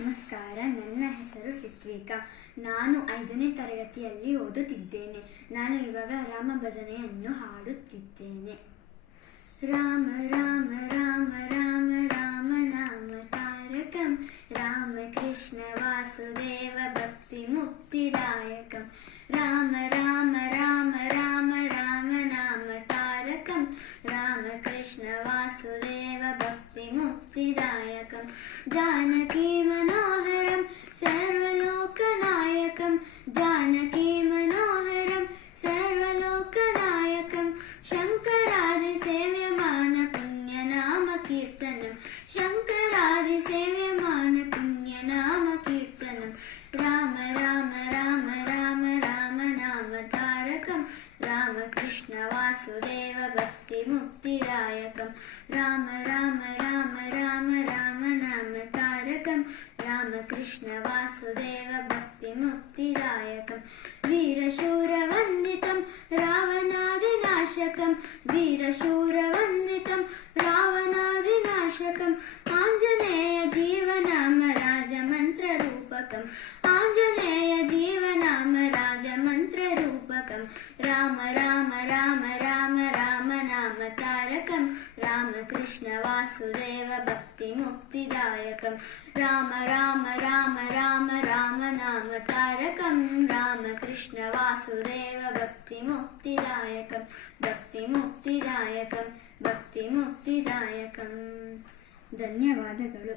ನಮಸ್ಕಾರ. ನನ್ನ ಹೆಸರು ರಿತ್ವಿಕಾ. ನಾನು 5ನೇ ತರಗತಿಯಲ್ಲಿ ಓದುತ್ತಿದ್ದೇನೆ. ನಾನು ಇವಾಗ ರಾಮ ಭಜನೆಯನ್ನು ಹಾಡುತ್ತಿದ್ದೇನೆ. ರಾಮ ರಾಮ ರಾಮ ರಾಮ ರಾಮ ನಾಮ ತಾರಕಂ ರಾಮ ಕೃಷ್ಣ ವಾಸುದೇವ ಭಕ್ತಿ ಮುಕ್ತಿದಾಯಕಂ ರಾಮ ರಾಮ ರಾಮ ರಾಮ ರಾಮ ನಾಮ ತಾರಕಂ ರಾಮ ಕೃಷ್ಣ ವಾಸುದೇವ ಭಕ್ತಿ ಮುಕ್ತಿದಾಯಕಂ जानकी मनोहरं सर्वलोकनायकं जानकी मनोहरं सर्वलोकनायकं शङ्करादिसेव्यमान पुण्यनाम कीर्तनं शङ्करादिसेव्यमान पुण्यनाम कीर्तनं राम राम राम राम राम नाम तारकं राम कृष्ण वासुदेव भक्ति मुक्तिदायकं राम राम राम राम राम नाम तारकं राम कृष्ण वासुदेव भक्ति मुक्तिदायकं वीरशूरवन्दितं रावणादिनाशकं वीरशूरवन्दितं रावणादिनाशकं आञ्जनेय जीवनाम राजमन्त्ररूपकं आञ्जनेय जीवनाम राजमन्त्ररूपकं राम राम राम राम राम नाम तारकं राम कृष्ण वासुदेव भक्ति मुक्तिदायकं राम राम राम राम राम नाम तारकं राम कृष्ण वासुदेव भक्ति मुक्तिदायकं भक्ति मुक्तिदायकं भक्ति मुक्तिदायकं. ಧನ್ಯವಾದಗಳು.